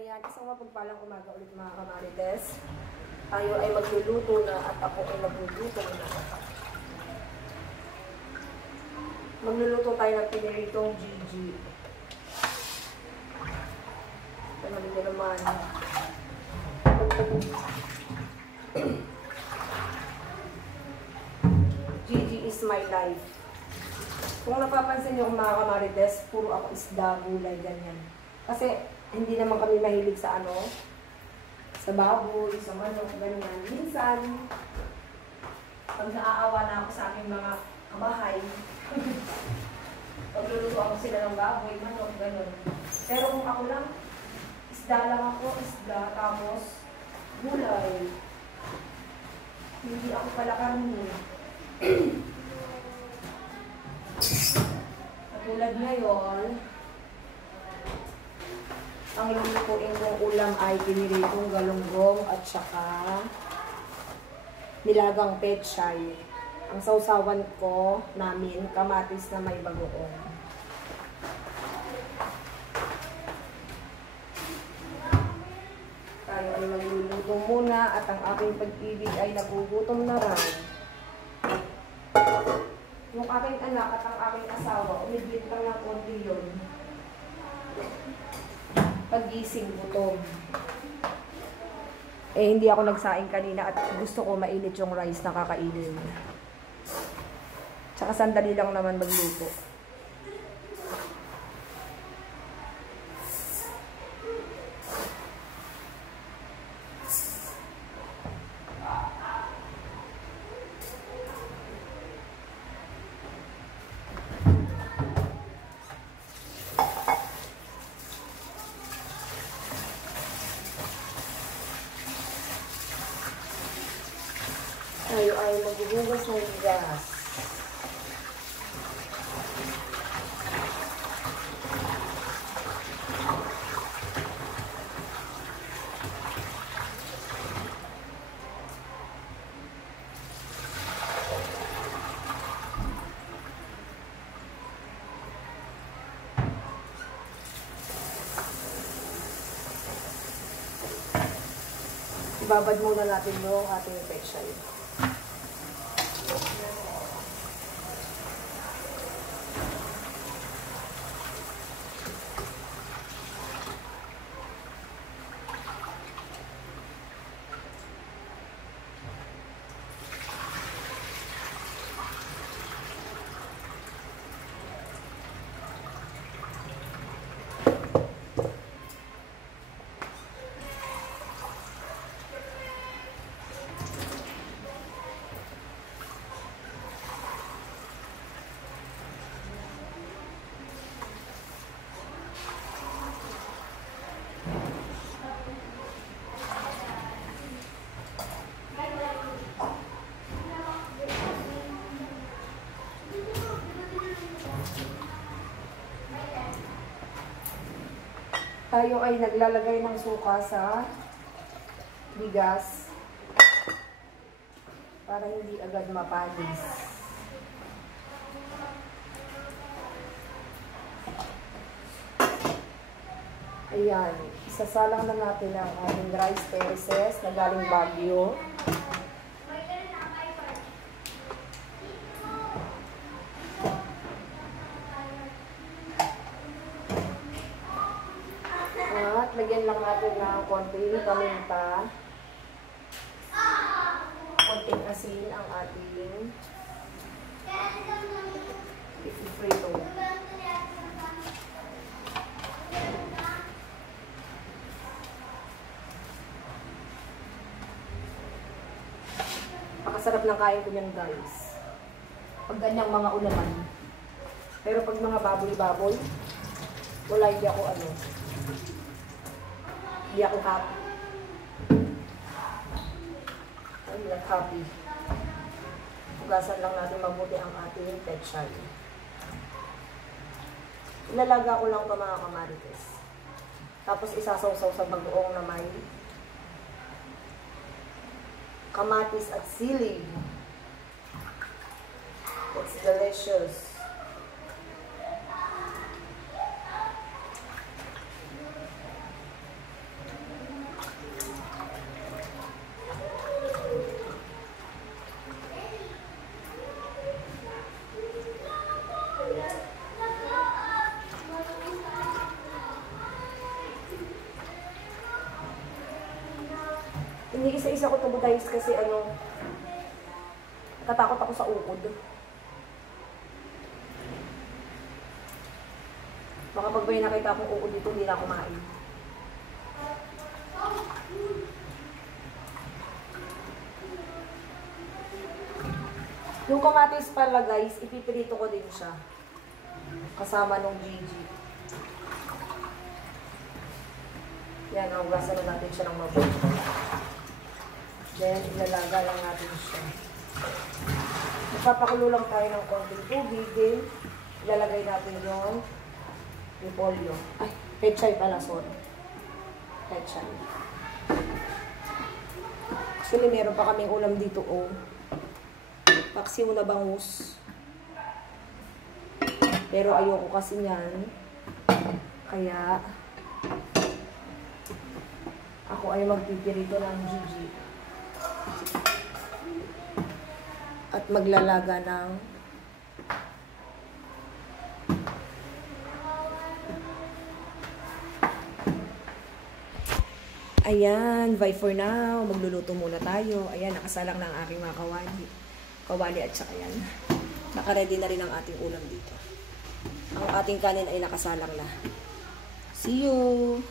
Ayan, isang mapagpalang umaga ulit mga kamarites. Tayo ay magluluto na at ako ay magluluto na. Magluluto tayo ng piniritong Gigi. Tanawin ko naman. Gigi is my life. Kung napapansin nyo mga kamarites, puro ako isda, gulay, ganyan. Kasi hindi naman kami mahilig sa sa baboy, sa manok, ganyan. Minsan, pag naaawa na ako sa aking mga kabahay, pagluluto ako sila ng baboy, manok, gano'n. Pero kung ako lang, isda lang ako, isda, tapos gulay. Hindi ako pala karni. Katulad ngayon, ang lulutuin kong ulam ay piniritong galunggong at saka nilagang pechay. Ang sausawan ko namin, kamatis na may bagoong. Tayo ay magluluto muna at ang aking pag-ibig ay nagugutom na raw. Yung aking anak at ang aking asawa, umiglit lang ng konti yun. Pag-gising gutom. Eh, hindi ako nagsaing kanina at gusto ko mainit yung rice na kakainin. Tsaka sandali lang naman magluto. Tayo ay maghuhugas ng gas. Ibabad muna natin yung ating pechay. Tayo ay naglalagay ng suka sa bigas para hindi agad mapanis. Ayan, isasalang na natin ang ating rice terraces na galing Baguio. At lagyan lang natin ng konting paminta, konting asin ang ating i-frito. Pakasarap ng kain ko yan, guys. Pag ganyang mga ulaman. Pero pag mga baboy-baboy, wala, hindi ako hindi ako happy. I'm not happy. Hugasan lang natin mabuti ang ating pechay. Ilalaga ko lang ito mga kamarites. Tapos isasawsaw sa bagoong na may kamatis at sili. It's delicious. Hindi isa-isa ko to guys kasi ano, natatakot ako sa ukod. Baka pag may nakita akong ukod dito, hindi na ako kumain. Yung kamatis pala guys, ipipirito ko din siya. Kasama nung Gigi. Yan, hugasan na natin siya ng mabuti. Then, ilalaga lang natin siya. Magpapakulo lang tayo ng konting tubig. Then, ilalagay natin yung repolyo. Ay, pechay pala, sorry. Pechay. Actually, meron pa kaming ulam dito, oh. Paksiw na bangus. Pero ayoko kasi niyan. Kaya, ako ay magpipirito ng Gigi. At maglalaga ng ayan, bye for now. Magluluto muna tayo. Ayan, nakasalang na ang aking mga kawali at saka yan. Naka-ready na rin ang ating ulam dito. Ang ating kanin ay nakasalang na. See you!